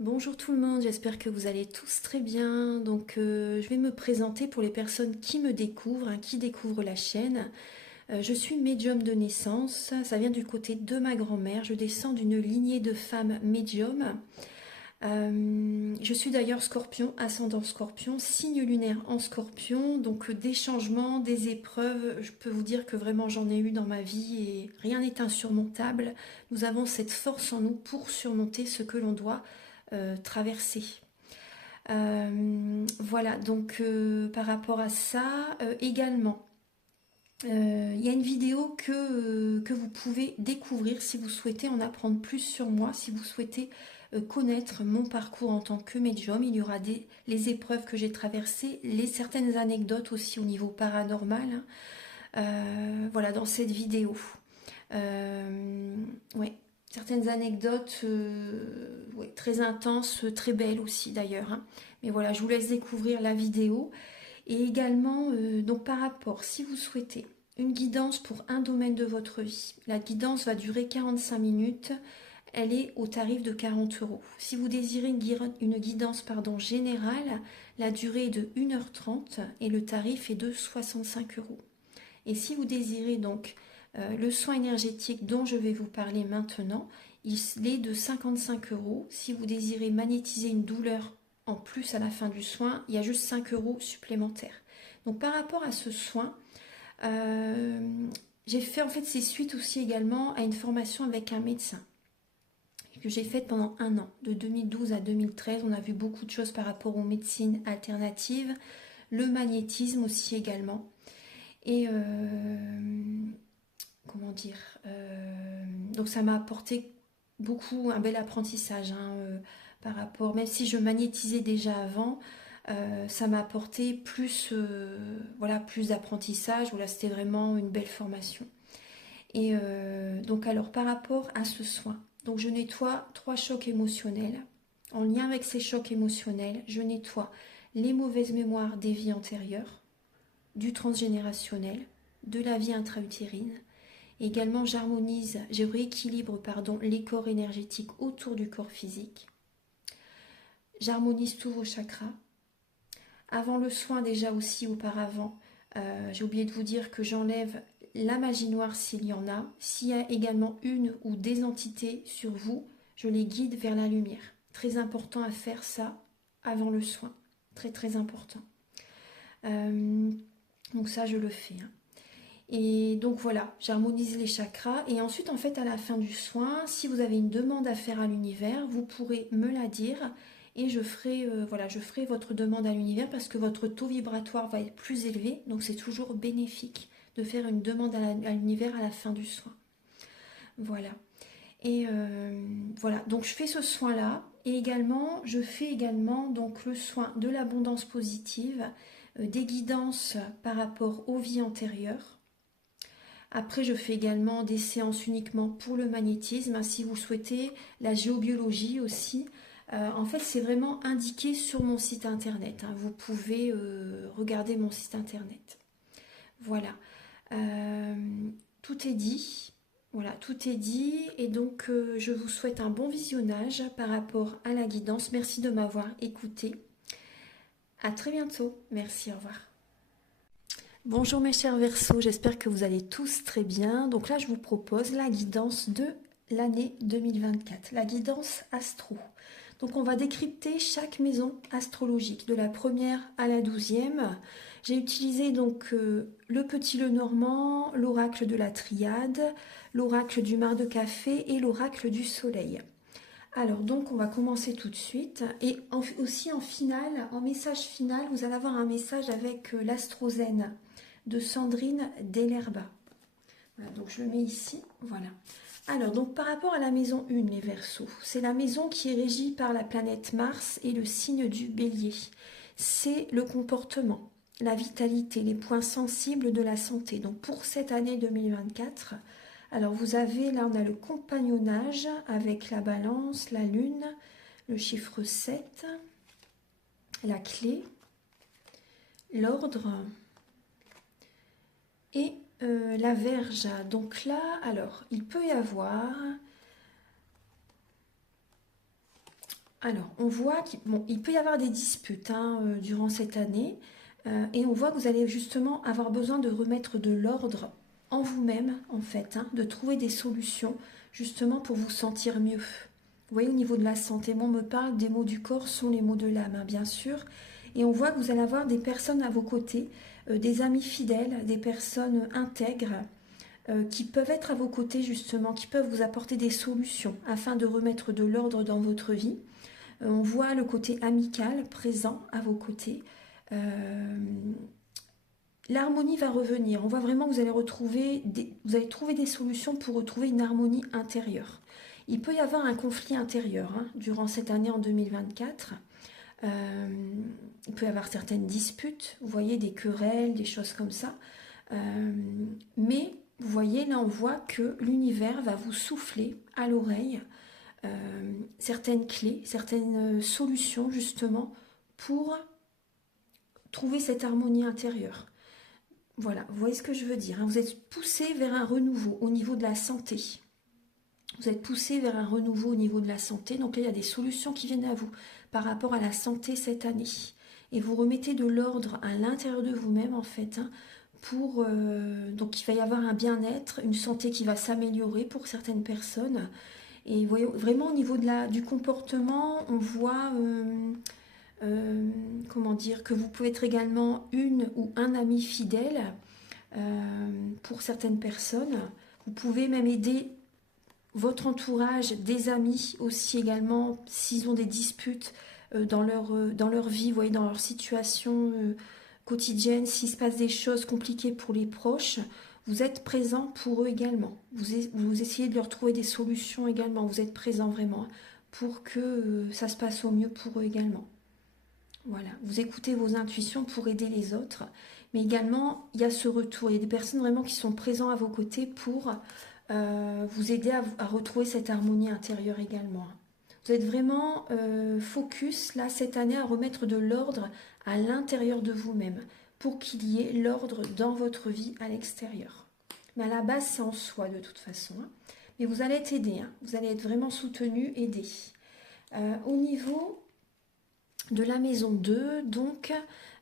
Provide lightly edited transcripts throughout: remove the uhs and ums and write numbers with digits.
Bonjour tout le monde, j'espère que vous allez tous très bien. Donc je vais me présenter pour les personnes qui me découvrent, qui découvrent la chaîne. Je suis médium de naissance, ça vient du côté de ma grand-mère. Je descends d'une lignée de femmes médiums. Je suis d'ailleurs scorpion, ascendant scorpion, signe lunaire en scorpion. Donc des changements, des épreuves, je peux vous dire que vraiment j'en ai eu dans ma vie et rien n'est insurmontable. Nous avons cette force en nous pour surmonter ce que l'on doit traverser. Voilà, donc par rapport à ça, également, il y a une vidéo que vous pouvez découvrir si vous souhaitez en apprendre plus sur moi, si vous souhaitez connaître mon parcours en tant que médium. Il y aura les épreuves que j'ai traversées, certaines anecdotes aussi au niveau paranormal, voilà, dans cette vidéo. Ouais, certaines anecdotes ouais, très intenses, très belles aussi d'ailleurs, hein. Mais voilà, je vous laisse découvrir la vidéo. Et également, donc par rapport, si vous souhaitez une guidance pour un domaine de votre vie, la guidance va durer 45 minutes. Elle est au tarif de 40 euros. Si vous désirez une guidance générale, la durée est de 1h30 et le tarif est de 65 euros. Et si vous désirez donc le soin énergétique dont je vais vous parler maintenant, il est de 55 euros. Si vous désirez magnétiser une douleur en plus à la fin du soin, il y a juste 5 euros supplémentaires. Donc par rapport à ce soin, j'ai fait en fait ces suites aussi également à une formation avec un médecin que j'ai faite pendant un an, de 2012 à 2013. On a vu beaucoup de choses par rapport aux médecines alternatives, le magnétisme aussi également. Et comment dire, donc ça m'a apporté beaucoup, un bel apprentissage, par rapport, même si je magnétisais déjà avant, ça m'a apporté plus, voilà, plus d'apprentissage. Voilà, c'était vraiment une belle formation. Et donc alors par rapport à ce soin, donc je nettoie 3 chocs émotionnels. En lien avec ces chocs émotionnels, je nettoie les mauvaises mémoires des vies antérieures, du transgénérationnel, de la vie intra-utérine. Également, je rééquilibre les corps énergétiques autour du corps physique. J'harmonise tous vos chakras. Avant le soin, déjà aussi auparavant, j'ai oublié de vous dire que j'enlève la magie noire s'il y en a. S'il y a également une ou des entités sur vous, je les guide vers la lumière. Très important à faire ça avant le soin. Très très important. Donc ça, je le fais. Et donc voilà, j'harmonise les chakras. Et ensuite, en fait, à la fin du soin, si vous avez une demande à faire à l'univers, vous pourrez me la dire. Et je ferai, voilà, je ferai votre demande à l'univers parce que votre taux vibratoire va être plus élevé. Donc c'est toujours bénéfique de faire une demande à l'univers à la fin du soin. Voilà. Et voilà, donc je fais ce soin-là. Et également, je fais également donc le soin de l'abondance positive, des guidances par rapport aux vies antérieures. Après, je fais également des séances uniquement pour le magnétisme, si vous souhaitez, la géobiologie aussi. En fait, c'est vraiment indiqué sur mon site internet. Vous pouvez regarder mon site internet. Voilà. Tout est dit. Voilà, tout est dit. Et donc, je vous souhaite un bon visionnage par rapport à la guidance. Merci de m'avoir écouté. À très bientôt. Merci, au revoir. Bonjour mes chers Verseaux, j'espère que vous allez tous très bien. Donc là, je vous propose la guidance de l'année 2024, la guidance astro. Donc on va décrypter chaque maison astrologique, de la première à la 12e. J'ai utilisé donc le petit Lenormand, l'oracle de la Triade, l'oracle du Mar de Café et l'oracle du Soleil. Alors donc on va commencer tout de suite et aussi en finale, en message final, vous allez avoir un message avec l'astrozène de Sandrine Delherba. Voilà, donc je le mets ici, voilà. Alors donc par rapport à la maison 1, les Verseaux, c'est la maison qui est régie par la planète Mars et le signe du Bélier. C'est le comportement, la vitalité, les points sensibles de la santé. Donc pour cette année 2024, alors vous avez, là on a le compagnonnage avec la balance, la lune, le chiffre 7, la clé, l'ordre et la Vierge. Donc là, alors il peut y avoir Alors, on voit qu'il peut y avoir des disputes hein, durant cette année, et on voit que vous allez justement avoir besoin de remettre de l'ordre en vous-même, en fait, hein, de trouver des solutions justement pour vous sentir mieux. Vous voyez, au niveau de la santé, moi, on me parle des maux du corps sont les maux de l'âme, hein, bien sûr, et on voit que vous allez avoir des personnes à vos côtés, des amis fidèles, des personnes intègres, qui peuvent être à vos côtés justement, qui peuvent vous apporter des solutions afin de remettre de l'ordre dans votre vie. On voit le côté amical présent à vos côtés. L'harmonie va revenir. On voit vraiment que vous allez trouver des solutions pour retrouver une harmonie intérieure. Il peut y avoir un conflit intérieur hein, durant cette année en 2024. Il peut y avoir certaines disputes, vous voyez, des querelles, des choses comme ça. Mais vous voyez, là on voit que l'univers va vous souffler à l'oreille certaines clés, certaines solutions justement pour trouver cette harmonie intérieure. Voilà, vous voyez ce que je veux dire, hein. Vous êtes poussé vers un renouveau au niveau de la santé. Vous êtes poussé vers un renouveau au niveau de la santé. Donc là, il y a des solutions qui viennent à vous par rapport à la santé cette année. Et vous remettez de l'ordre à l'intérieur de vous-même en fait, hein, donc il va y avoir un bien-être, une santé qui va s'améliorer pour certaines personnes. Et voyez, vraiment au niveau du comportement, on voit comment dire, que vous pouvez être également une ou un ami fidèle pour certaines personnes. Vous pouvez même aider votre entourage, des amis aussi également, s'ils ont des disputes dans leur vie, vous voyez, dans leur situation quotidienne, s'il se passe des choses compliquées pour les proches, vous êtes présent pour eux également. Vous essayez de leur trouver des solutions également. Vous êtes présent vraiment pour que ça se passe au mieux pour eux également. Voilà, vous écoutez vos intuitions pour aider les autres. Mais également, il y a ce retour. Il y a des personnes vraiment qui sont présentes à vos côtés pour vous aider à retrouver cette harmonie intérieure également. Vous êtes vraiment focus là cette année à remettre de l'ordre à l'intérieur de vous-même pour qu'il y ait l'ordre dans votre vie à l'extérieur. Mais à la base, c'est en soi de toute façon, hein. Mais vous allez être aidé, hein. Vous allez être vraiment soutenu, aidé. Au niveau de la maison 2, donc,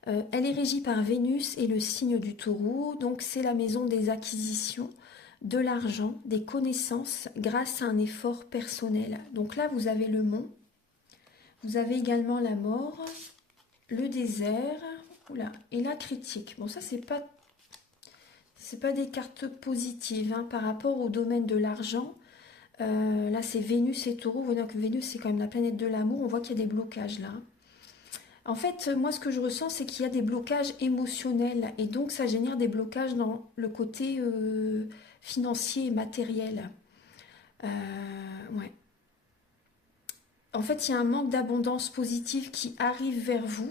elle est régie par Vénus et le signe du taureau. Donc, c'est la maison des acquisitions, de l'argent, des connaissances grâce à un effort personnel. Donc là, vous avez le mont. Vous avez également la mort, le désert, oula, et la critique. Bon, ça, c'est pas des cartes positives hein, par rapport au domaine de l'argent. Là, c'est Vénus et Taureau. Vous voyez que Vénus, c'est quand même la planète de l'amour. On voit qu'il y a des blocages là. En fait, moi, ce que je ressens, c'est qu'il y a des blocages émotionnels. Et donc, ça génère des blocages dans le côté financier et matériel. Ouais. En fait, il y a un manque d'abondance positive qui arrive vers vous.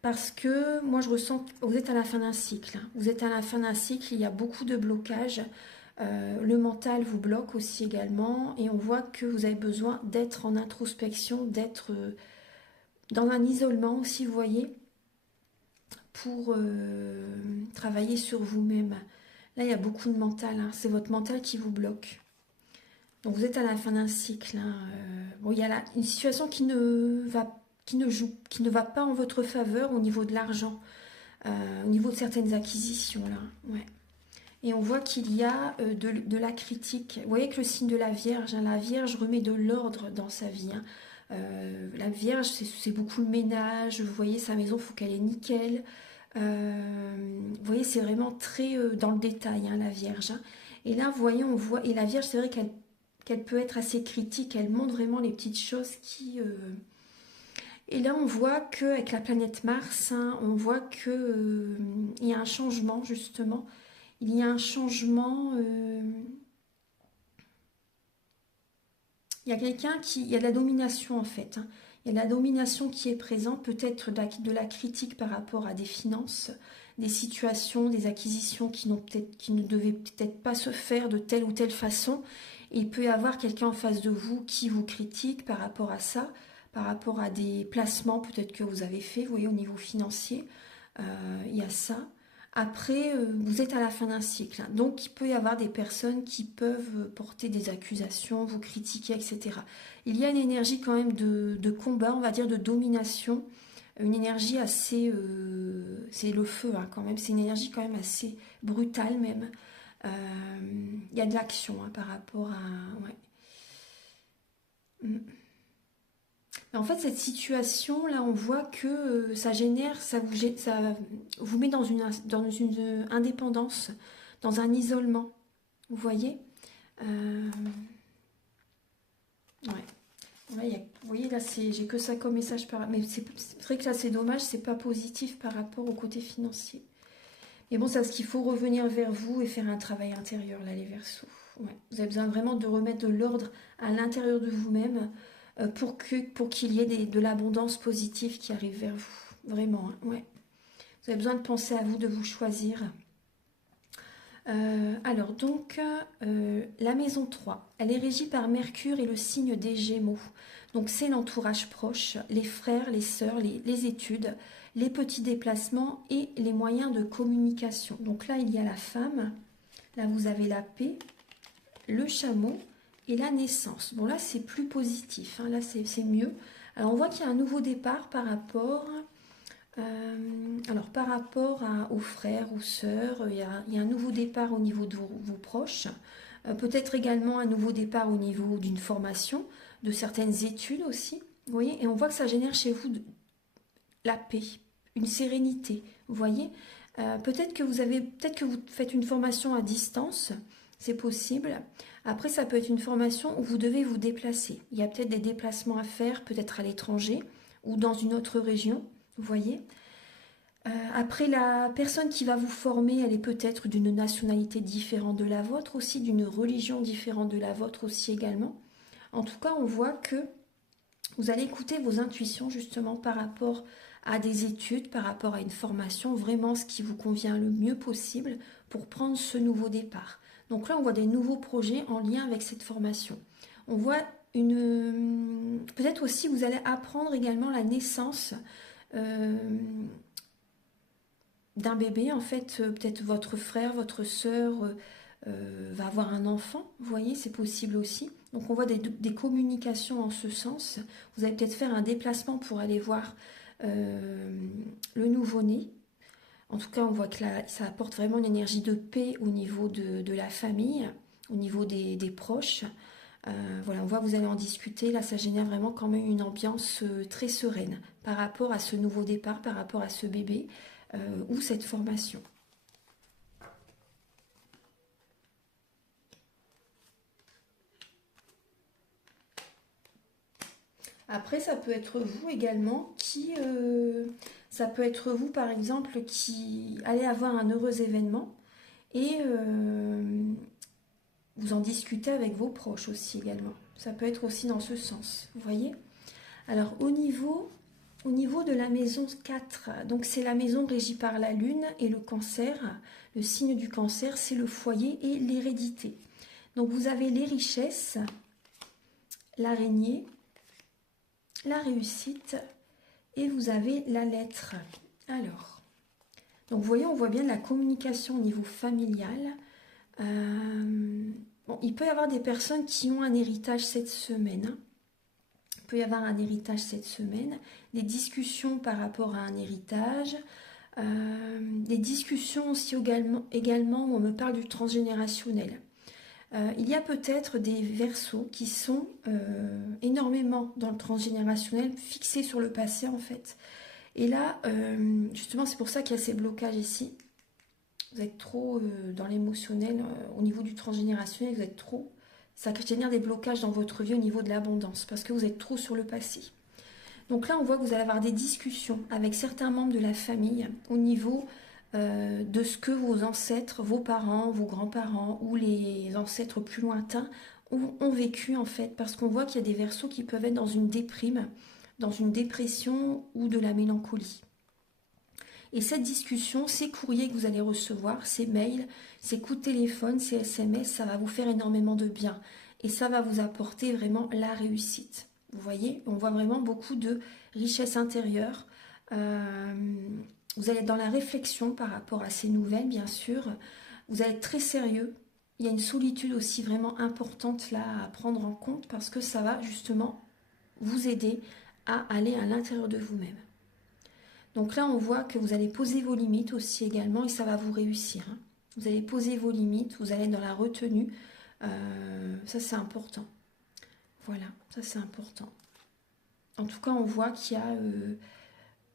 Parce que moi, je ressens que vous êtes à la fin d'un cycle. Vous êtes à la fin d'un cycle, il y a beaucoup de blocages. Le mental vous bloque aussi également. Et on voit que vous avez besoin d'être en introspection, d'être dans un isolement aussi, vous voyez, pour travailler sur vous-même. Là, il y a beaucoup de mental. Hein. C'est votre mental qui vous bloque. Donc, vous êtes à la fin d'un cycle. Hein. Bon, il y a là une situation qui ne va pas en votre faveur au niveau de l'argent, au niveau de certaines acquisitions là. Ouais. Et on voit qu'il y a de la critique. Vous voyez que le signe de la Vierge remet de l'ordre dans sa vie. Hein. La Vierge, c'est beaucoup le ménage. Vous voyez, sa maison, il faut qu'elle est nickel. Vous voyez, c'est vraiment très dans le détail, hein, la Vierge. Hein. Et là, vous voyez, on voit. Et la Vierge, c'est vrai qu'elle peut être assez critique. Elle montre vraiment les petites choses qui. Et là, on voit qu'avec la planète Mars, hein, on voit qu'il y a un changement, justement. Il y a un changement. Il y a il y a de la domination, en fait. Hein. Il y a de la domination qui est présente, peut-être de la critique par rapport à des finances, des situations, des acquisitions qui ne devaient peut-être pas se faire de telle ou telle façon. Et il peut y avoir quelqu'un en face de vous qui vous critique par rapport à ça, par rapport à des placements peut-être que vous avez fait, vous voyez, au niveau financier. Il y a ça. Après, vous êtes à la fin d'un cycle, hein. Donc il peut y avoir des personnes qui peuvent porter des accusations, vous critiquer, etc. Il y a une énergie quand même de combat, on va dire de domination, une énergie assez... c'est le feu, hein, quand même, c'est une énergie quand même assez brutale même. Euh, il y a de l'action, hein, par rapport à... Ouais. Mm. En fait, cette situation, là, on voit que ça génère, ça vous met dans une indépendance, dans un isolement. Vous voyez. Euh, ouais. Ouais, vous voyez, là, j'ai que ça comme message. Mais c'est vrai que là, c'est dommage, c'est pas positif par rapport au côté financier. Mais bon, c'est parce qu'il faut revenir vers vous et faire un travail intérieur, là, les Verseaux. Ouais. Vous avez besoin vraiment de remettre de l'ordre à l'intérieur de vous-même pour qu'il y ait de l'abondance positive qui arrive vers vous. Vraiment, hein, ouais. Vous avez besoin de penser à vous, de vous choisir. Alors, donc, la maison 3, elle est régie par Mercure et le signe des Gémeaux. Donc, c'est l'entourage proche, les frères, les sœurs, les études, les petits déplacements et les moyens de communication. Donc là, il y a la femme. Là, vous avez la paix, le chameau et la naissance. Bon, là, c'est plus positif, hein. Là, c'est mieux. Alors, on voit qu'il y a un nouveau départ par rapport... alors, par rapport aux frères, aux sœurs, il y a un nouveau départ au niveau de vos proches. Peut-être également un nouveau départ au niveau d'une formation, de certaines études aussi. Vous voyez, et on voit que ça génère chez vous la paix, une sérénité. Vous voyez, peut-être que vous faites une formation à distance, c'est possible. Après, ça peut être une formation où vous devez vous déplacer. Il y a peut-être des déplacements à faire, peut-être à l'étranger ou dans une autre région. Vous voyez. Après, la personne qui va vous former, elle est peut-être d'une nationalité différente de la vôtre aussi, d'une religion différente de la vôtre aussi également. En tout cas, on voit que vous allez écouter vos intuitions justement par rapport à des études, par rapport à une formation, vraiment ce qui vous convient le mieux possible pour prendre ce nouveau départ. Donc là, on voit des nouveaux projets en lien avec cette formation. On voit peut-être aussi vous allez apprendre également la naissance d'un bébé. En fait, peut-être votre frère, votre sœur va avoir un enfant. Vous voyez, c'est possible aussi. Donc on voit des communications en ce sens. Vous allez peut-être faire un déplacement pour aller voir le nouveau-né. En tout cas, on voit que là, ça apporte vraiment une énergie de paix au niveau de la famille, au niveau des proches. Voilà, on voit que vous allez en discuter. Là, ça génère vraiment quand même une ambiance très sereine par rapport à ce nouveau départ, par rapport à ce bébé ou cette formation. Après, ça peut être vous également ça peut être vous par exemple qui allez avoir un heureux événement et vous en discutez avec vos proches aussi également. Ça peut être aussi dans ce sens, vous voyez. Alors au niveau de la maison 4, donc c'est la maison régie par la lune et le cancer. Le signe du cancer, c'est le foyer et l'hérédité. Donc vous avez les richesses, l'araignée, la réussite et vous avez la lettre. Alors, donc vous voyez, on voit bien la communication au niveau familial. Bon, il peut y avoir des personnes qui ont un héritage cette semaine, hein. Il peut y avoir un héritage cette semaine, des discussions par rapport à un héritage, des discussions aussi également où on me parle du transgénérationnel. Il y a peut-être des Verseaux qui sont énormément dans le transgénérationnel, fixés sur le passé en fait. Et là, justement, c'est pour ça qu'il y a ces blocages ici. Vous êtes trop dans l'émotionnel, au niveau du transgénérationnel, vous êtes trop... Ça génère des blocages dans votre vie au niveau de l'abondance, parce que vous êtes trop sur le passé. Donc là, on voit que vous allez avoir des discussions avec certains membres de la famille au niveau de ce que vos ancêtres, vos parents, vos grands-parents ou les ancêtres plus lointains ont vécu en fait. Parce qu'on voit qu'il y a des Verseaux qui peuvent être dans une déprime, dans une dépression ou de la mélancolie. Et cette discussion, ces courriers que vous allez recevoir, ces mails, ces coups de téléphone, ces SMS, ça va vous faire énormément de bien. Et ça va vous apporter vraiment la réussite. Vous voyez, on voit vraiment beaucoup de richesse intérieure. Vous allez être dans la réflexion par rapport à ces nouvelles, bien sûr. Vous allez être très sérieux. Il y a une solitude aussi vraiment importante là à prendre en compte parce que ça va justement vous aider à aller à l'intérieur de vous-même. Donc là, on voit que vous allez poser vos limites aussi également et ça va vous réussir. Hein. Vous allez poser vos limites, vous allez être dans la retenue. Ça, c'est important. Voilà, ça, c'est important. En tout cas, on voit qu'il y a...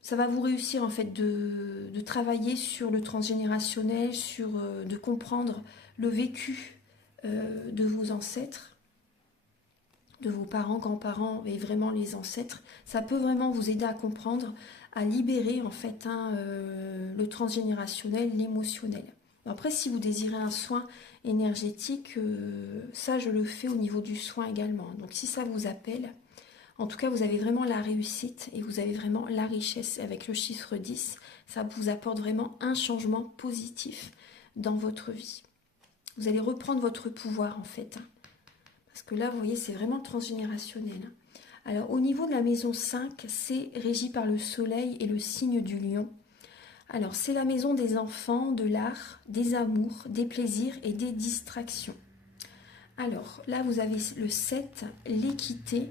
ça va vous réussir en fait de travailler sur le transgénérationnel, de comprendre le vécu de vos ancêtres, de vos parents, grands-parents et vraiment les ancêtres. Ça peut vraiment vous aider à comprendre, à libérer en fait le transgénérationnel, l'émotionnel. Après, si vous désirez un soin énergétique, ça je le fais au niveau du soin également. Donc si ça vous appelle, en tout cas vous avez vraiment la réussite et vous avez vraiment la richesse avec le chiffre 10. Ça vous apporte vraiment un changement positif dans votre vie. Vous allez reprendre votre pouvoir en fait. Parce que là, vous voyez, c'est vraiment transgénérationnel. Alors, au niveau de la maison 5, c'est régi par le soleil et le signe du lion. Alors, c'est la maison des enfants, de l'art, des amours, des plaisirs et des distractions. Alors, là, vous avez le 7, l'équité,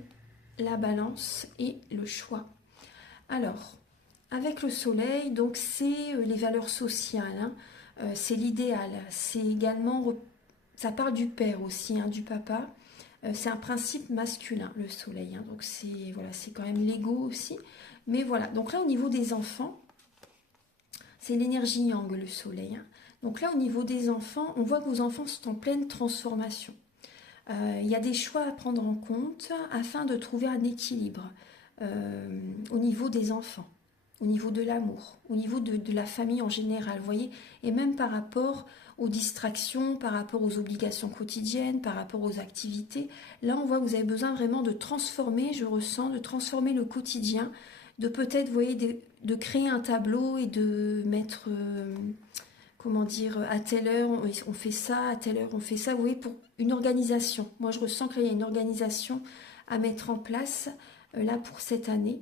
la balance et le choix. Alors, avec le soleil, donc c'est les valeurs sociales, hein, c'est l'idéal. C'est également, ça parle du père aussi, hein, du papa. C'est un principe masculin, le soleil. Hein, donc c'est voilà, c'est quand même l'ego aussi. Mais voilà, donc là au niveau des enfants, c'est l'énergie yang, le soleil. Hein. Donc là au niveau des enfants, on voit que vos enfants sont en pleine transformation. Il y a des choix à prendre en compte afin de trouver un équilibre au niveau des enfants, au niveau de l'amour, au niveau de la famille en général, vous voyez, et même par rapport aux distractions, par rapport aux obligations quotidiennes, par rapport aux activités. Là, on voit que vous avez besoin vraiment de transformer, je ressens, de transformer le quotidien, de peut-être, vous voyez, de créer un tableau et de mettre, comment dire, à telle heure on fait ça, à telle heure on fait ça, vous voyez, pour une organisation. Moi, je ressens qu'il y a une organisation à mettre en place, là, pour cette année.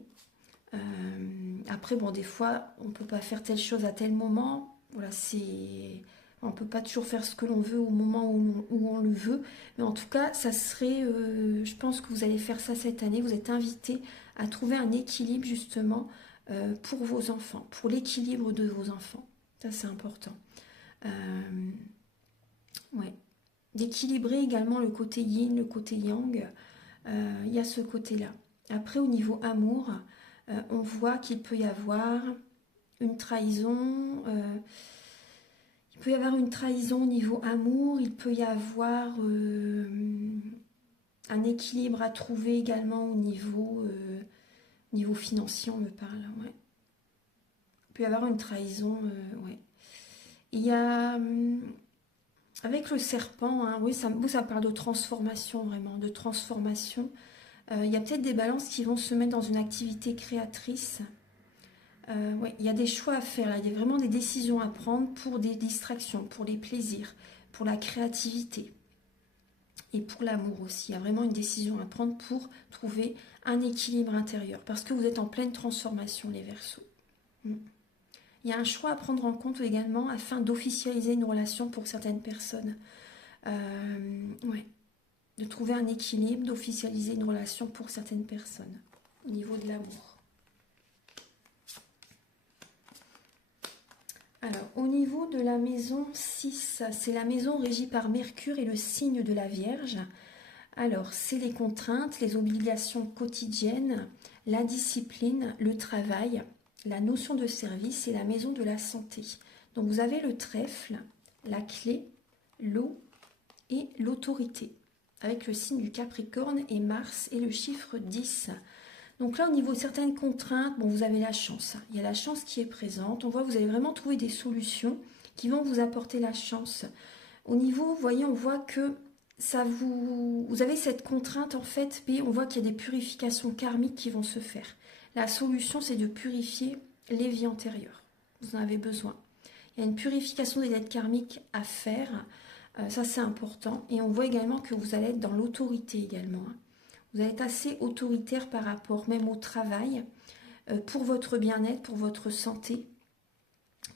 Après, bon, des fois, on ne peut pas faire telle chose à tel moment. Voilà, c'est... On ne peut pas toujours faire ce que l'on veut au moment où on le veut. Mais en tout cas, ça serait... je pense que vous allez faire ça cette année. Vous êtes invité à trouver un équilibre, justement, pour vos enfants, pour l'équilibre de vos enfants. Ça, c'est important. Ouais. D'équilibrer également le côté yin, le côté yang. Il y a ce côté-là. Après, au niveau amour... on voit qu'il peut y avoir une trahison, il peut y avoir une trahison au niveau amour, il peut y avoir un équilibre à trouver également au niveau financier, on me parle. Ouais. Il peut y avoir une trahison, ouais. Il y a, avec le serpent, hein, oui, ça parle de transformation, vraiment, de transformation. Il y a peut-être des balances qui vont se mettre dans une activité créatrice. Ouais, il y a des choix à faire, là. Il y a vraiment des décisions à prendre pour des distractions, pour les plaisirs, pour la créativité et pour l'amour aussi. Il y a vraiment une décision à prendre pour trouver un équilibre intérieur parce que vous êtes en pleine transformation, les Verseaux. Il y a un choix à prendre en compte également afin d'officialiser une relation pour certaines personnes. Ouais. De trouver un équilibre, d'officialiser une relation pour certaines personnes au niveau de l'amour. Alors, au niveau de la maison 6, c'est la maison régie par Mercure et le signe de la Vierge. Alors, c'est les contraintes, les obligations quotidiennes, la discipline, le travail, la notion de service et la maison de la santé. Donc, vous avez le trèfle, la clé, l'eau et l'autorité, avec le signe du Capricorne et Mars et le chiffre 10. Donc là, au niveau de certaines contraintes, bon, vous avez la chance. Il y a la chance qui est présente. On voit que vous allez vraiment trouver des solutions qui vont vous apporter la chance. Au niveau, vous voyez, on voit que vous avez cette contrainte, en fait, puis on voit qu'il y a des purifications karmiques qui vont se faire. La solution, c'est de purifier les vies antérieures. Vous en avez besoin. Il y a une purification des dettes karmiques à faire. Ça, c'est important. Et on voit également que vous allez être dans l'autorité également. Vous allez être assez autoritaire par rapport même au travail, pour votre bien-être, pour votre santé.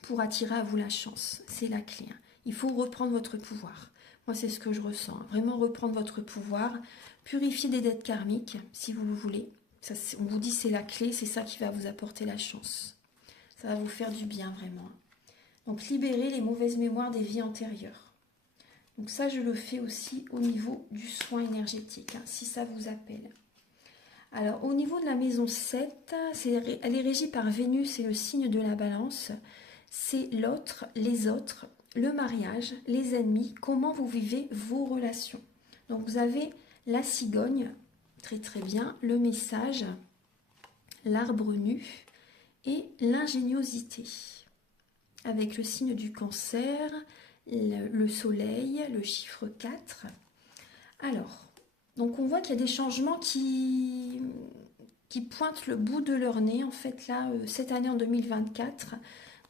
pour attirer à vous la chance. C'est la clé. Hein. Il faut reprendre votre pouvoir. Moi, c'est ce que je ressens. Hein. Vraiment reprendre votre pouvoir. Purifier des dettes karmiques, si vous le voulez. Ça, on vous dit c'est la clé, c'est ça qui va vous apporter la chance. Ça va vous faire du bien, vraiment. Donc, libérer les mauvaises mémoires des vies antérieures. Donc ça, je le fais aussi au niveau du soin énergétique, hein, si ça vous appelle. Alors, au niveau de la maison 7, elle est régie par Vénus et le signe de la balance. C'est l'autre, les autres, le mariage, les ennemis, comment vous vivez vos relations. Donc, vous avez la cigogne, très très bien, le message, l'arbre nu et l'ingéniosité. Avec le signe du cancer, le soleil, le chiffre 4. Alors, donc on voit qu'il y a des changements qui pointent le bout de leur nez, en fait, là, cette année en 2024.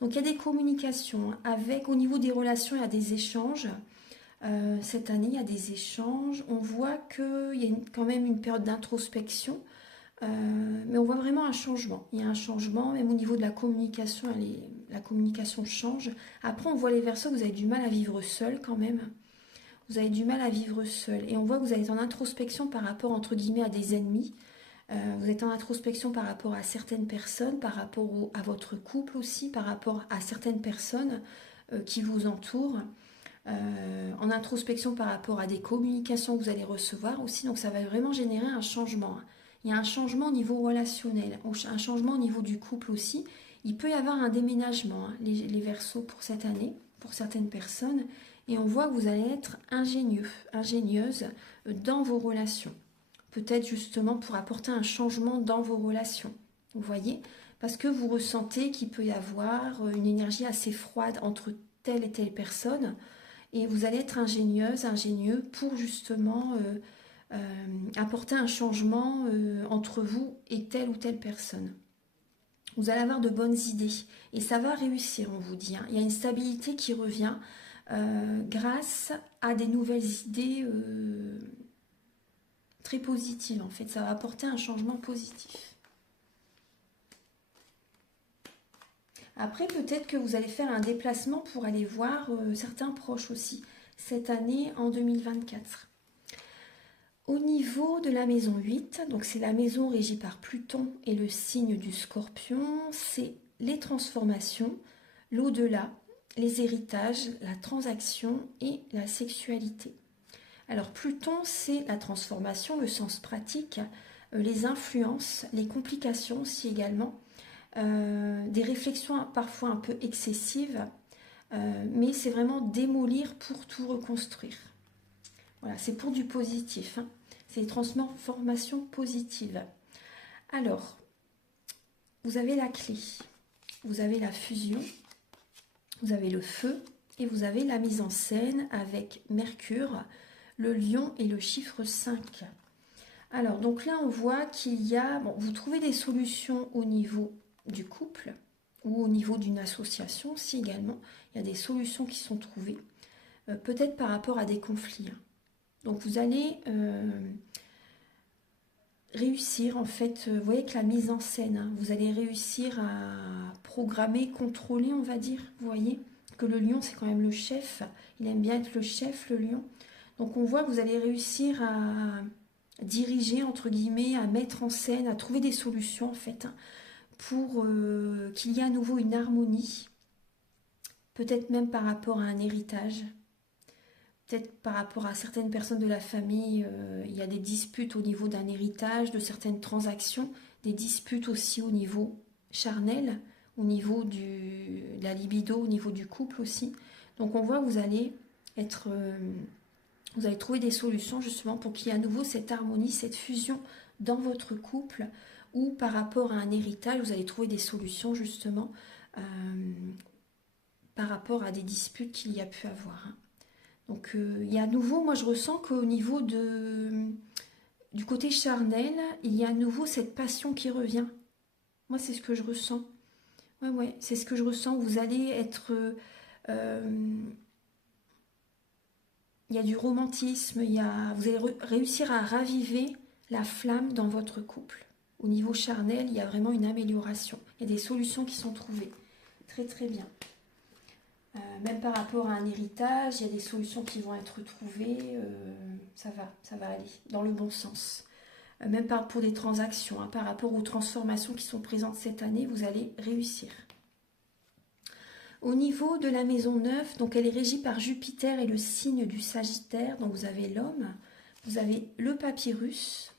Donc il y a des communications, avec, au niveau des relations, il y a des échanges. Cette année, il y a des échanges. On voit qu'il y a quand même une période d'introspection. Mais on voit vraiment un changement. Il y a un changement, même au niveau de la communication, la communication change. Après, on voit les Verseaux, vous avez du mal à vivre seul quand même. Vous avez du mal à vivre seul. Et on voit que vous êtes en introspection par rapport, entre guillemets, à des ennemis. Vous êtes en introspection par rapport à certaines personnes, par rapport à votre couple aussi, par rapport à certaines personnes qui vous entourent. En introspection par rapport à des communications que vous allez recevoir aussi. Donc ça va vraiment générer un changement. Il y a un changement au niveau relationnel, un changement au niveau du couple aussi. Il peut y avoir un déménagement, hein, les Verseaux pour cette année, pour certaines personnes. Et on voit que vous allez être ingénieux, ingénieuse dans vos relations. Peut-être justement pour apporter un changement dans vos relations. Vous voyez? Parce que vous ressentez qu'il peut y avoir une énergie assez froide entre telle et telle personne. Et vous allez être ingénieuse, ingénieux pour justement apporter un changement entre vous et telle ou telle personne. Vous allez avoir de bonnes idées et ça va réussir, on vous dit. Hein. Il y a une stabilité qui revient grâce à des nouvelles idées très positives en fait. Ça va apporter un changement positif. Après, peut-être que vous allez faire un déplacement pour aller voir certains proches aussi cette année en 2024. Au niveau de la maison 8, donc c'est la maison régie par Pluton et le signe du Scorpion, c'est les transformations, l'au-delà, les héritages, la transaction et la sexualité. Alors Pluton, c'est la transformation, le sens pratique, les influences, les complications aussi également, des réflexions parfois un peu excessives, mais c'est vraiment démolir pour tout reconstruire. Voilà, c'est pour du positif, hein. C'est des transformations positives. Alors, vous avez la clé, vous avez la fusion, vous avez le feu et vous avez la mise en scène avec Mercure, le lion et le chiffre 5. Alors, donc là, on voit qu'il y a... Bon, vous trouvez des solutions au niveau du couple ou au niveau d'une association aussi également. Il y a des solutions qui sont trouvées, peut-être par rapport à des conflits. Hein. Donc, vous allez réussir, en fait, vous voyez que la mise en scène, hein, vous allez réussir à programmer, contrôler, on va dire, vous voyez que le lion, c'est quand même le chef. Il aime bien être le chef, le lion. Donc, on voit que vous allez réussir à diriger, entre guillemets, à mettre en scène, à trouver des solutions, en fait, hein, pour qu'il y ait à nouveau une harmonie, peut-être même par rapport à un héritage, peut-être par rapport à certaines personnes de la famille, il y a des disputes au niveau d'un héritage, de certaines transactions, des disputes aussi au niveau charnel, au niveau de la libido, au niveau du couple aussi. Donc on voit que vous allez être... vous allez trouver des solutions justement pour qu'il y ait à nouveau cette harmonie, cette fusion dans votre couple, ou par rapport à un héritage, vous allez trouver des solutions justement par rapport à des disputes qu'il y a pu avoir. Hein. Donc il y a à nouveau, moi je ressens qu'au niveau du côté charnel, il y a à nouveau cette passion qui revient. Moi c'est ce que je ressens. Ouais, c'est ce que je ressens. Vous allez être... il y a du romantisme, vous allez réussir à raviver la flamme dans votre couple. Au niveau charnel, il y a vraiment une amélioration. Il y a des solutions qui sont trouvées. Très très bien. Même par rapport à un héritage, il y a des solutions qui vont être trouvées. Ça va aller dans le bon sens. Même pour des transactions, hein, par rapport aux transformations qui sont présentes cette année, vous allez réussir. Au niveau de la maison 9, donc elle est régie par Jupiter et le signe du Sagittaire. Donc vous avez l'homme, vous avez le papyrus,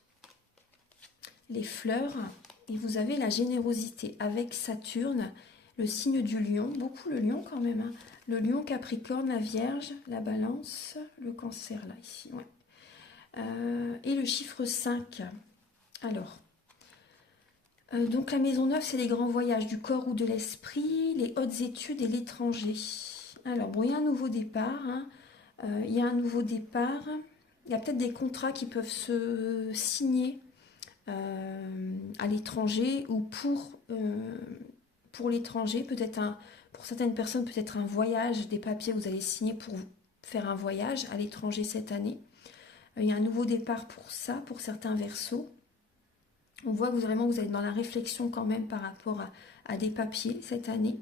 les fleurs, et vous avez la générosité avec Saturne, le signe du lion, beaucoup le lion quand même, hein. Le lion, Capricorne, la Vierge, la Balance, le Cancer là, ici, ouais. Et le chiffre 5. Alors, donc la maison 9, c'est les grands voyages du corps ou de l'esprit, les hautes études et l'étranger. Alors, bon, il y a un nouveau départ, hein. Il y a un nouveau départ. Il y a peut-être des contrats qui peuvent se signer à l'étranger ou pour l'étranger, peut-être pour certaines personnes, peut-être un voyage, des papiers que vous allez signer pour faire un voyage à l'étranger cette année. Il y a un nouveau départ pour ça, pour certains verseaux. On voit que vous êtes dans la réflexion quand même par rapport à des papiers cette année.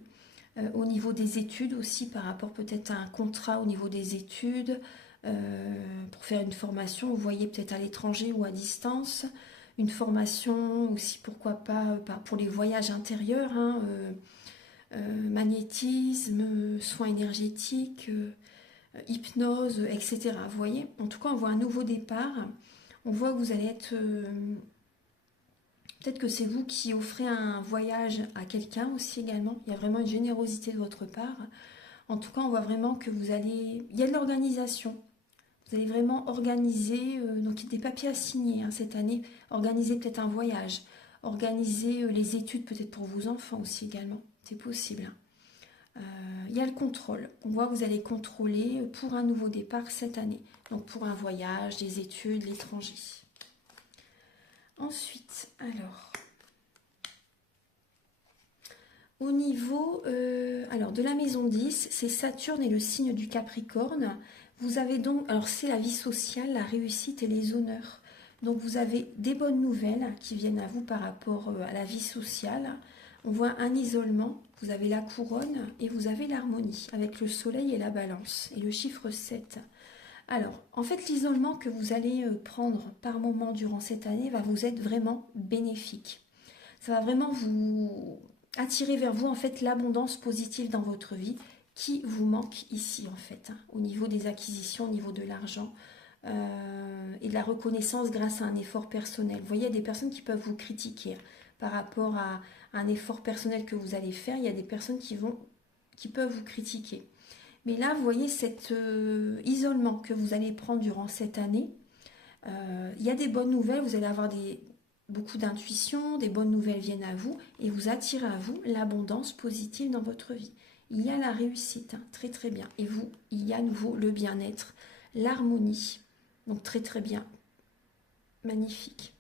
Au niveau des études aussi, par rapport peut-être à un contrat au niveau des études, pour faire une formation, vous voyez peut-être à l'étranger ou à distance. Une formation aussi, pourquoi pas, pour les voyages intérieurs, hein, magnétisme, soins énergétiques, hypnose, etc. Vous voyez, en tout cas, on voit un nouveau départ. On voit que vous allez être... peut-être que c'est vous qui offrez un voyage à quelqu'un aussi également. Il y a vraiment une générosité de votre part. En tout cas, on voit vraiment que vous allez... Il y a de l'organisation. Vous allez vraiment organiser, donc il y a des papiers à signer hein, cette année, organiser peut-être un voyage, organiser les études peut-être pour vos enfants aussi également, c'est possible. Il y a le contrôle, on voit que vous allez contrôler pour un nouveau départ cette année, donc pour un voyage, des études, l'étranger. Ensuite, alors, au niveau de la maison 10, c'est Saturne et le signe du Capricorne. Vous avez donc, alors c'est la vie sociale, la réussite et les honneurs. Donc vous avez des bonnes nouvelles qui viennent à vous par rapport à la vie sociale. On voit un isolement, vous avez la couronne et vous avez l'harmonie avec le soleil et la balance et le chiffre 7. Alors, en fait, l'isolement que vous allez prendre par moment durant cette année va vous être vraiment bénéfique. Ça va vraiment vous attirer vers vous en fait l'abondance positive dans votre vie qui vous manque ici en fait, hein, au niveau des acquisitions, au niveau de l'argent et de la reconnaissance grâce à un effort personnel. Vous voyez, il y a des personnes qui peuvent vous critiquer par rapport à un effort personnel que vous allez faire. Il y a des personnes qui peuvent vous critiquer. Mais là, vous voyez cet isolement que vous allez prendre durant cette année. Il y a des bonnes nouvelles, vous allez avoir beaucoup d'intuition, des bonnes nouvelles viennent à vous et vous attirez à vous l'abondance positive dans votre vie. Il y a la réussite, hein, très très bien. Et vous, il y a à nouveau le bien-être, l'harmonie. Donc très très bien, magnifique.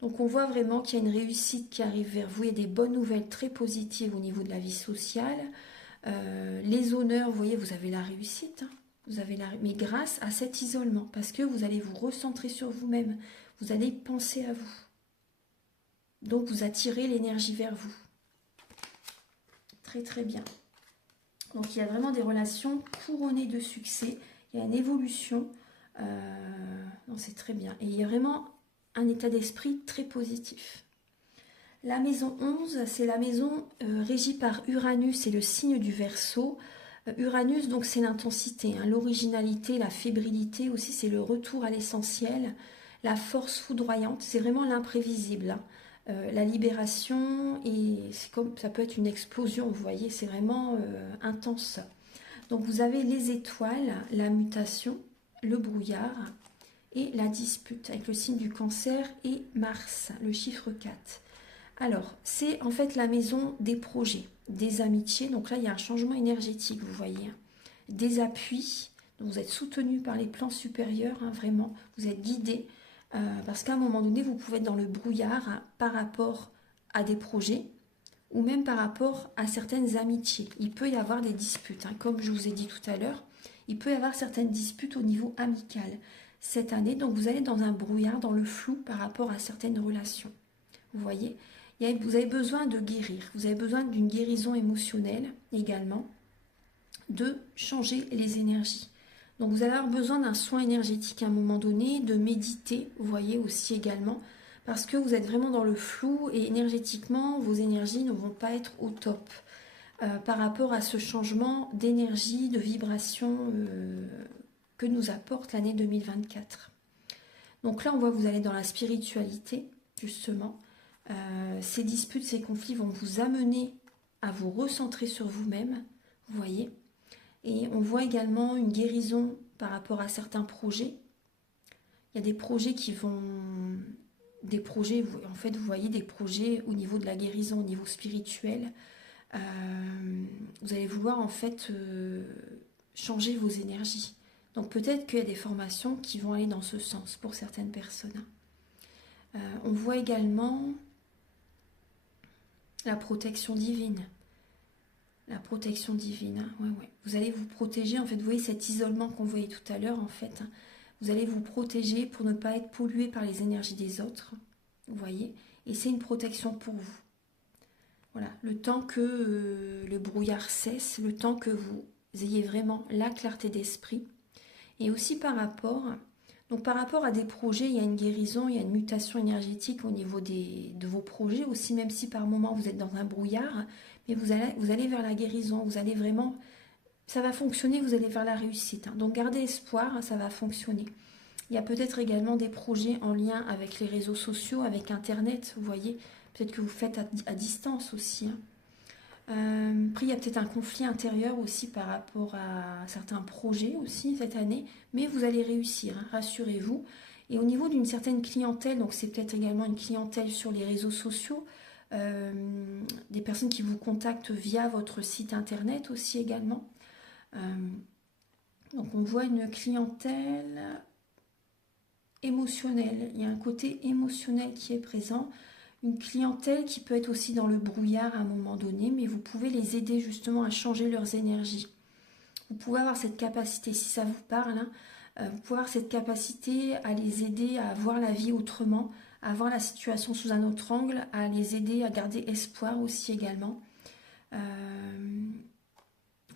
Donc on voit vraiment qu'il y a une réussite qui arrive vers vous. Il y a des bonnes nouvelles très positives au niveau de la vie sociale. Les honneurs, vous voyez, vous avez la réussite. Hein. Mais grâce à cet isolement, parce que vous allez vous recentrer sur vous-même. Vous allez penser à vous. Donc vous attirez l'énergie vers vous. Très très bien. Donc il y a vraiment des relations couronnées de succès. Il y a une évolution. Non, c'est très bien. Et il y a vraiment un état d'esprit très positif. La maison 11, c'est la maison régie par Uranus et le signe du Verseau. Uranus, donc c'est l'intensité, hein, l'originalité, la fébrilité aussi, c'est le retour à l'essentiel, la force foudroyante, c'est vraiment l'imprévisible. Hein. La libération, et ça peut être une explosion, vous voyez, c'est vraiment intense. Donc vous avez les étoiles, la mutation, le brouillard et la dispute avec le signe du Cancer et Mars, le chiffre 4. Alors, c'est en fait la maison des projets, des amitiés. Donc là, il y a un changement énergétique, vous voyez. Des appuis, donc vous êtes soutenu par les plans supérieurs, hein, vraiment. Vous êtes guidé, parce qu'à un moment donné, vous pouvez être dans le brouillard hein, par rapport à des projets ou même par rapport à certaines amitiés. Il peut y avoir des disputes, hein, comme je vous ai dit tout à l'heure. Il peut y avoir certaines disputes au niveau amical cette année. Donc vous allez dans un brouillard, dans le flou par rapport à certaines relations. Vous voyez ? Vous avez besoin de guérir, vous avez besoin d'une guérison émotionnelle également. de changer les énergies. Donc vous allez avoir besoin d'un soin énergétique à un moment donné, de méditer, vous voyez aussi également, parce que vous êtes vraiment dans le flou et énergétiquement, vos énergies ne vont pas être au top par rapport à ce changement d'énergie, de vibration que nous apporte l'année 2024. Donc là, on voit que vous allez dans la spiritualité, justement. Ces disputes, ces conflits vont vous amener à vous recentrer sur vous-même, vous voyez. Et on voit également une guérison par rapport à certains projets. Il y a des projets qui vont... Des projets, en fait, vous voyez des projets au niveau de la guérison, au niveau spirituel. Vous allez vouloir, en fait, changer vos énergies. Donc peut-être qu'il y a des formations qui vont aller dans ce sens pour certaines personnes. On voit également la protection divine. La protection divine, ouais. Vous allez vous protéger, en fait, vous voyez cet isolement qu'on voyait tout à l'heure, en fait. Vous allez vous protéger pour ne pas être pollué par les énergies des autres, vous voyez. Et c'est une protection pour vous. Voilà, le temps que le brouillard cesse, le temps que vous ayez vraiment la clarté d'esprit. Et aussi par rapport à des projets, il y a une guérison, il y a une mutation énergétique au niveau de vos projets aussi, même si par moment vous êtes dans un brouillard, mais vous allez vers la guérison, vous allez vraiment, ça va fonctionner, vous allez vers la réussite. Donc gardez espoir, ça va fonctionner. Il y a peut-être également des projets en lien avec les réseaux sociaux, avec Internet, vous voyez, peut-être que vous faites à distance aussi. Après, il y a peut-être un conflit intérieur aussi par rapport à certains projets aussi cette année, mais vous allez réussir, hein, rassurez-vous. Et au niveau d'une certaine clientèle, donc c'est peut-être également une clientèle sur les réseaux sociaux, des personnes qui vous contactent via votre site internet aussi également. Donc on voit une clientèle émotionnelle, il y a un côté émotionnel qui est présent. Une clientèle qui peut être aussi dans le brouillard à un moment donné, mais vous pouvez les aider justement à changer leurs énergies. Vous pouvez avoir cette capacité, si ça vous parle, hein, vous pouvez avoir cette capacité à les aider à voir la vie autrement, à voir la situation sous un autre angle, à les aider à garder espoir aussi également. Vous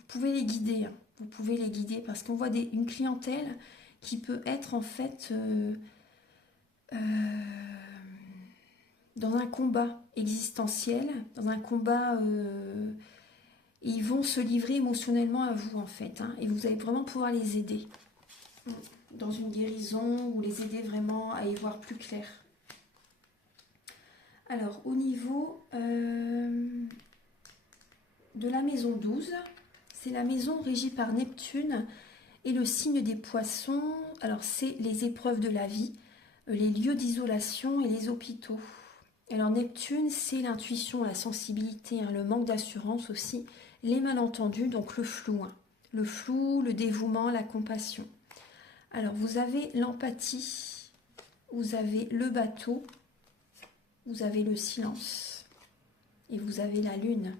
pouvez les guider, hein, vous pouvez les guider parce qu'on voit une clientèle qui peut être en fait... dans un combat existentiel, dans un combat... ils vont se livrer émotionnellement à vous, en fait. Hein, et vous allez vraiment pouvoir les aider dans une guérison ou les aider vraiment à y voir plus clair. Alors, au niveau de la maison 12, c'est la maison régie par Neptune et le signe des poissons. Alors, c'est les épreuves de la vie, les lieux d'isolation et les hôpitaux. Alors Neptune, c'est l'intuition, la sensibilité, hein, le manque d'assurance aussi, les malentendus, donc le flou. Hein. Le flou, le dévouement, la compassion. Alors vous avez l'empathie, vous avez le bateau, vous avez le silence et vous avez la lune.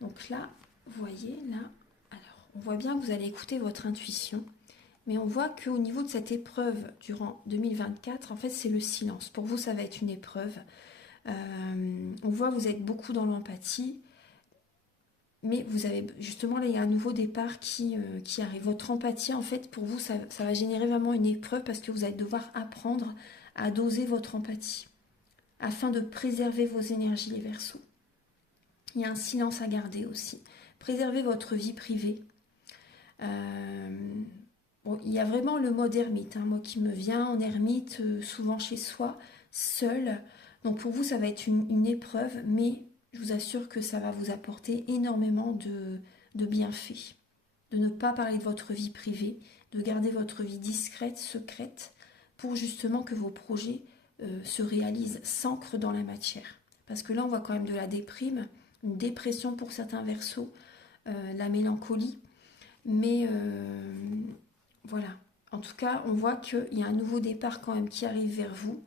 Donc là, vous voyez, là, alors on voit bien que vous allez écouter votre intuition, mais on voit qu'au niveau de cette épreuve durant 2024, en fait c'est le silence. Pour vous, ça va être une épreuve. On voit que vous êtes beaucoup dans l'empathie, mais vous avez justement là il y a un nouveau départ qui arrive. Votre empathie en fait pour vous ça va générer vraiment une épreuve parce que vous allez devoir apprendre à doser votre empathie afin de préserver vos énergies les Verseaux. Il y a un silence à garder aussi. Préservez votre vie privée. Bon, il y a vraiment le mode ermite, hein, moi qui me vient en ermite, souvent chez soi, seul. Donc pour vous, ça va être une épreuve, mais je vous assure que ça va vous apporter énormément de bienfaits. De ne pas parler de votre vie privée, de garder votre vie discrète, secrète, pour justement que vos projets se réalisent, s'ancrent dans la matière. Parce que là, on voit quand même de la déprime, une dépression pour certains Verseaux, la mélancolie. Mais voilà, en tout cas, on voit qu'il y a un nouveau départ quand même qui arrive vers vous.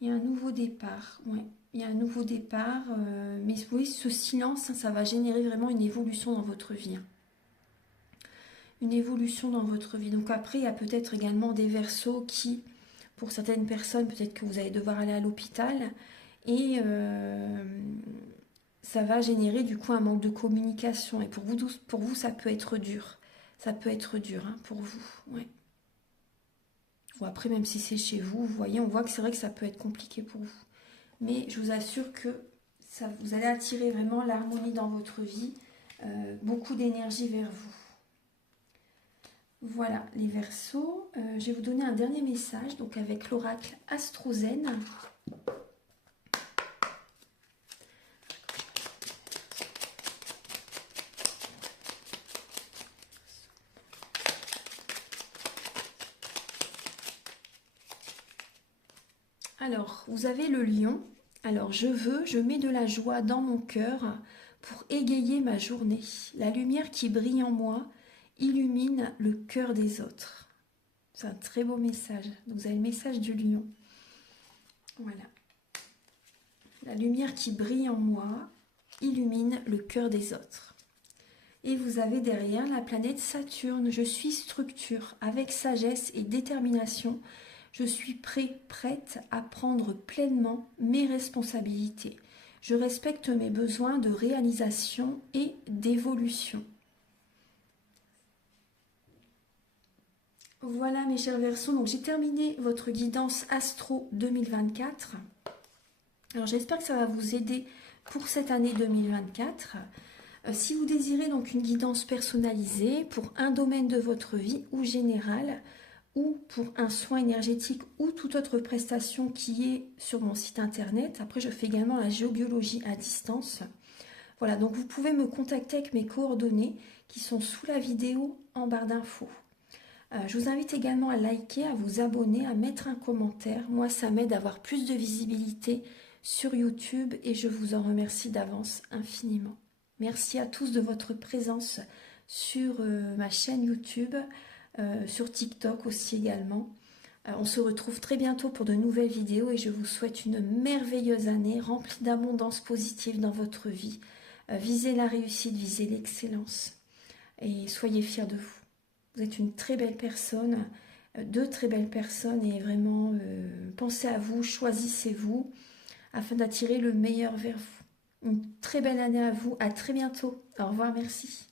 Il y a un nouveau départ, ouais. Il y a un nouveau départ, mais oui, ce silence, ça va générer vraiment une évolution dans votre vie. Hein. Une évolution dans votre vie. Donc après, il y a peut-être également des Verseaux qui, pour certaines personnes, peut-être que vous allez devoir aller à l'hôpital et ça va générer du coup un manque de communication. Et pour vous ça peut être dur. Ça peut être dur hein, pour vous. Ouais. Ou après, même si c'est chez vous, vous voyez, on voit que c'est vrai que ça peut être compliqué pour vous. Mais je vous assure que ça, vous allez attirer vraiment l'harmonie dans votre vie, beaucoup d'énergie vers vous. Voilà les Verseaux. Je vais vous donner un dernier message, donc avec l'oracle Astrozen. Alors, vous avez le lion. Alors, je mets de la joie dans mon cœur pour égayer ma journée. La lumière qui brille en moi illumine le cœur des autres. C'est un très beau message. Donc, vous avez le message du lion. Voilà. La lumière qui brille en moi illumine le cœur des autres. Et vous avez derrière la planète Saturne. Je suis structure avec sagesse et détermination. Je suis prête à prendre pleinement mes responsabilités. Je respecte mes besoins de réalisation et d'évolution. Voilà mes chers Verseaux, donc j'ai terminé votre guidance Astro 2024. Alors j'espère que ça va vous aider pour cette année 2024. Si vous désirez donc une guidance personnalisée pour un domaine de votre vie ou général, ou pour un soin énergétique ou toute autre prestation qui est sur mon site internet. Après, je fais également la géobiologie à distance. Voilà, donc vous pouvez me contacter avec mes coordonnées qui sont sous la vidéo en barre d'infos. Je vous invite également à liker, à vous abonner, à mettre un commentaire. Moi, ça m'aide à avoir plus de visibilité sur YouTube et je vous en remercie d'avance infiniment. Merci à tous de votre présence sur ma chaîne YouTube. Sur TikTok aussi également. On se retrouve très bientôt pour de nouvelles vidéos et je vous souhaite une merveilleuse année remplie d'abondance positive dans votre vie. Visez la réussite, visez l'excellence et soyez fiers de vous. Vous êtes une très belle personne, deux très belles personnes et vraiment pensez à vous, choisissez-vous afin d'attirer le meilleur vers vous. Une très belle année à vous, à très bientôt. Au revoir, merci.